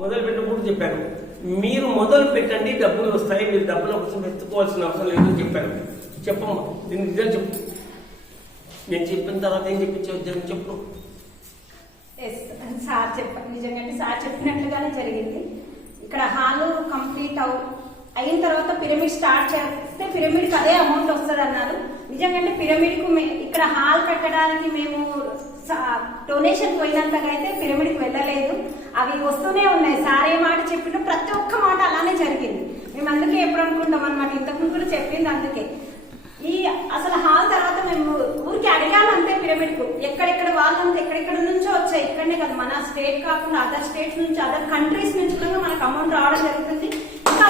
మొదలు పెట్టినప్పుడు చెప్పాను, మీరు మొదలు పెట్టండి డబ్బులు వస్తాయి, మీరు డబ్బుల కోసం వెతుక్కోవాల్సిన అవసరం లేదని చెప్పాను. చెప్పమ్మా, దీని నిజాలు చెప్పు. నేను చెప్పిన తర్వాత ఏం చెప్పించే చెప్పు. సార్ చెప్పండి, నిజంగా సార్ చెప్పినట్లుగానే జరిగింది. ఇక్కడ హాల్ కంప్లీట్ అయిన తర్వాత పిరమిడ్ స్టార్ట్ చేస్తే పిరమిడ్కి అదే అమౌంట్ వస్తుంది అన్నారు. నిజంగా పిరమిడ్కు ఇక్కడ హాల్ కట్టడానికి మేము డొనేషన్ పోయినంతగా అయితే పిరమిడ్కి వెళ్ళలేదు. అవి వస్తూనే ఉన్నాయి. సార్ ఏ మాట చెప్పినా ప్రతి ఒక్క మాట అలానే జరిగింది. మేము అందుకే ఎప్పుడు అనుకుంటాం అనమాట, ఇంతకుముందు కూడా చెప్పింది అందుకే. ఈ అసలు హాల్ తర్వాత మేము ఊరికి అడిగాము అంతే. పిరమిడ్కు ఎక్కడెక్కడ వాళ్ళంతా ఎక్కడెక్కడ నుంచో వచ్చాయి, ఇక్కడనే కదా మన స్టేట్ కాకుండా అదర్ స్టేట్స్ నుంచి అదర్ కంట్రీస్ నుంచి కూడా మనకు అమౌంట్ రావడం జరుగుతుంది. ఇంకా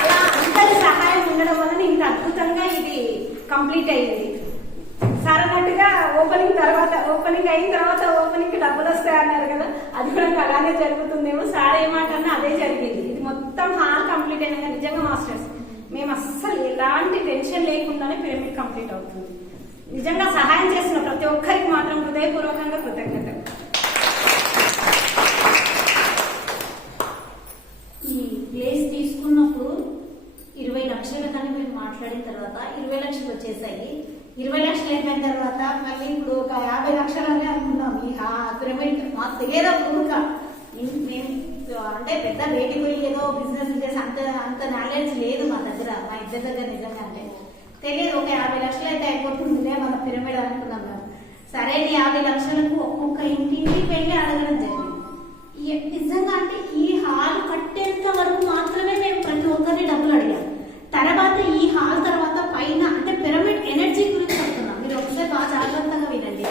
అలా అందరి సహాయం ఉండడం వలన ఇంత అద్భుతంగా ఇది కంప్లీట్ అయ్యింది. సార్ అన్నట్టుగా ఓపెనింగ్ అయిన తర్వాత ఓపెనింగ్ కి డబ్బులు వస్తాయన్నారు కదా, అది కూడా అలానే జరుగుతుందేమో. సార్ ఏమాటన్నా అదే జరిగింది. ఇది మొత్తం హాల్ కంప్లీట్ అయినాక నిజంగా మాస్టర్స్ మేము అస్సలు ఎలాంటి టెన్షన్ లేకుండానే పిరమిడ్ కంప్లీట్ అవుతుంది. నిజంగా సహాయం చేసిన ప్రతి ఒక్కరికి మాత్రం హృదయపూర్వకంగా కృతజ్ఞతలు. ఈ ప్లేస్ తీసుకున్నప్పుడు 20 లక్షల కానీ మేము మాట్లాడిన తర్వాత 20 లక్షలు వచ్చేసాయి. 20 లక్షలు అయిపోయిన తర్వాత మళ్ళీ ఇప్పుడు ఒక 50 లక్షలనే అనుకున్నాం. ఈ పిరమిడ్ మాకు తెలియదా ఊరుక మేము అంటే పెద్ద రేటు పోయి ఏదో బిజినెస్ చేసి అంత నాలెడ్జ్ లేదు మా దగ్గర, మా ఇద్దరి దగ్గర. నిజంగా అంటే తెలియదు. ఒక 50 లక్షలు అయితే అయిపోతుందిలే మన పిరమిడ్ అనుకున్నాం మేము. సరే 50 లక్షలకు ఒక్కొక్క ఇంటికి వెళ్ళి అడగడం జరిగింది. నిజంగా అంటే ఈ హాల్ కట్టేంత వరకు మాత్రమే మేము ప్రతి ఒక్కరిని డబ్బులు అడిగాం. తర్వాత ఈ హాల్ తర్వాత పైన అంటే పిరమిడ్ ఎనర్జీ గురించి చెప్తున్నాం, మీరు ఒకసారి బాగా జాగ్రత్తగా వినండి.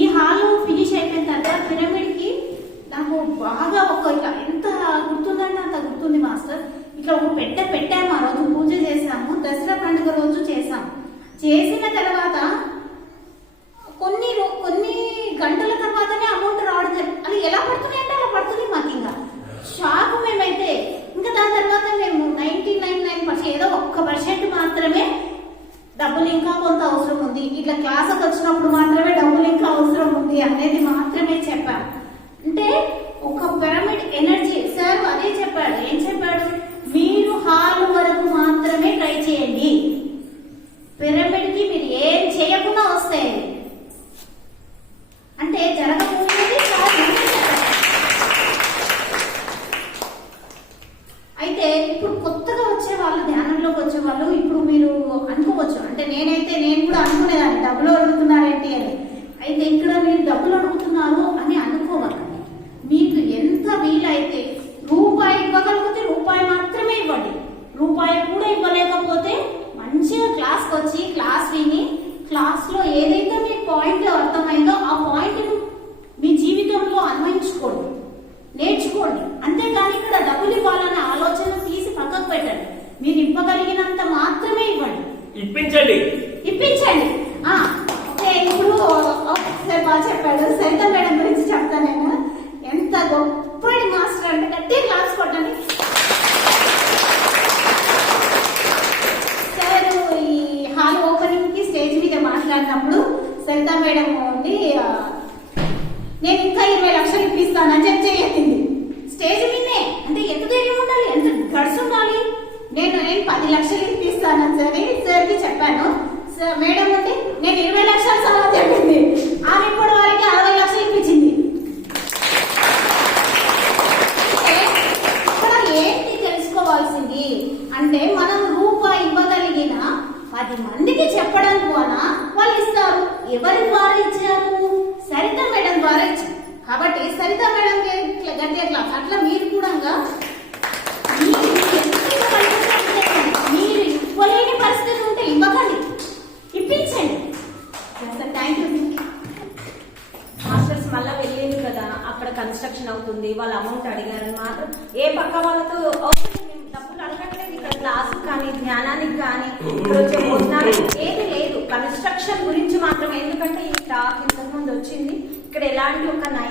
ఈ హాల్ ఫినిష్ అయిపోయిన తర్వాత పిరమిడ్ కి నాకు బాగా ఇట్లా ఎంత గుర్తుందంటే అంత గుర్తుంది మాస్టర్. ఇట్లా ఒక పెట్టాము. ఆ రోజు పూజ చేసాము, దసరా పండుగ రోజు చేసాము. చేసిన తర్వాత కొన్ని గంటల తర్వాతనే అమౌంట్ రావడం జరిగింది. అది ఎలా పడుతుంది అంటే అలా పడుతుంది. మాకు ఇంకా షాక్ మేమైతే. ఇంకా దాని తర్వాత మేము 99% ఏదో 1% మాత్రమే డబ్బులు ఇంకా కొంత అవసరం ఉంది, ఇట్లా క్లాసుకు వచ్చినప్పుడు మాత్రమే డబ్బులు ఇంకా అవసరం ఉంది అనేది మాత్రమే చెప్పాను. అంటే ఒక పిరమిడ్ ఎనర్జీ సార్ అదే చెప్పాడు. ఏం చెప్పాడు? మీరు హాల్ వరకు మాత్రమే ట్రై చేయండి, పిరమిడ్ కి మీరు ఏం చేయకుండా వస్తాయి. అంటే జరగబోయేది అయితే ఇప్పుడు కొత్తగా వచ్చే వాళ్ళు, ధ్యానంలోకి వచ్చే వాళ్ళు ఇప్పుడు మీరు అనుకోవచ్చు, అంటే నేను కూడా అనుకునేదాన్ని డబ్బులు అడుగుతున్నారేంటి అని. అయితే ఇక్కడ మీరు డబ్బులు అడుగుతున్నారు అని అనుకోవాలి. మీకు ఎంత వీలైతే రూపాయి ఇవ్వగలిగితే రూపాయి మాత్రమే ఇవ్వండి. రూపాయి కూడా ఇవ్వలేకపోతే మంచిగా క్లాస్కి వచ్చి క్లాస్ విని క్లాస్ లో ఏదైతే మీ పాయింట్ అర్థమైందో ఆ పాయింట్ మీ జీవితంలో అన్వయించుకోండి, నేర్చుకోండి. అంతేగాని ఇక్కడ డబ్బులు ఇవ్వాలనే ఆలోచన తీసి పక్కకు పెట్టండి. మీరు ఇవ్వగలిగినంత మాత్రమే ఇవ్వండి, ఇప్పించండి. ఓకే, ఇప్పుడు ఒకసారి బాగా చెప్పాడు. సరిత మేడం గురించి చెప్తాను నేను. ఎంత గొప్పటి మాస్టర్ అంటే గట్టి క్లాస్ కొట్టండి. సార్ ఈ హాల్ ఓపెనింగ్ కి స్టేజ్ మీద మాట్లాడినప్పుడు సరిత మేడం ఉండి నేను ఇంకా 20 లక్షలు ఇప్పిస్తానని చెప్పి చెయ్యింది స్టేజ్ మీదే. అంటే ఎంత ధైర్యం ఉండాలి, ఎంత గడుసు ఉండాలి. నేను 10 లక్షలు ఇప్పిస్తానని సరే సార్కి చెప్పాను. మేడం ఉంటే నేను 20 లక్షలు సలహా చెప్పింది. ఆమె ఇప్పుడు వారికి 60 లక్షలు ఇప్పించింది. ఇక్కడ ఏంటి తెలుసుకోవాల్సింది అంటే మనం రూపాయి ఇవ్వగలిగిన 10 మందికి చెప్పడం ద్వారా వాళ్ళు ఇస్తారు. ఎవరి ద్వారా ఇచ్చారు? సరిత మేడం ద్వారా ఇచ్చారు. కాబట్టి సరిత మేడం గట్టి అట్లా మీరు కూడా మీరు ఇవ్వలేని పరిస్థితి ఉంటే ఇవ్వకండి, ఇప్పించండి. Thank you masters. మళ్ళీ వెళ్ళింది కదా, అక్కడ కన్స్ట్రక్షన్ అవుతుంది, వాళ్ళ అమౌంట్ అడిగారని మాత్రం ఏ పక్క వాళ్ళతో డబ్బులు అడగట్లేదు. ఇక్కడ క్లాస్ కానీ ధ్యానానికి కానీ ఇక్కడ వచ్చే భోజనానికి ఏది లేదు, కన్స్ట్రక్షన్ గురించి మాత్రం. ఎందుకంటే ఈ టాక్ ఇంతకుముందు వచ్చింది, ఇక్కడ ఎలాంటి ఒక నయ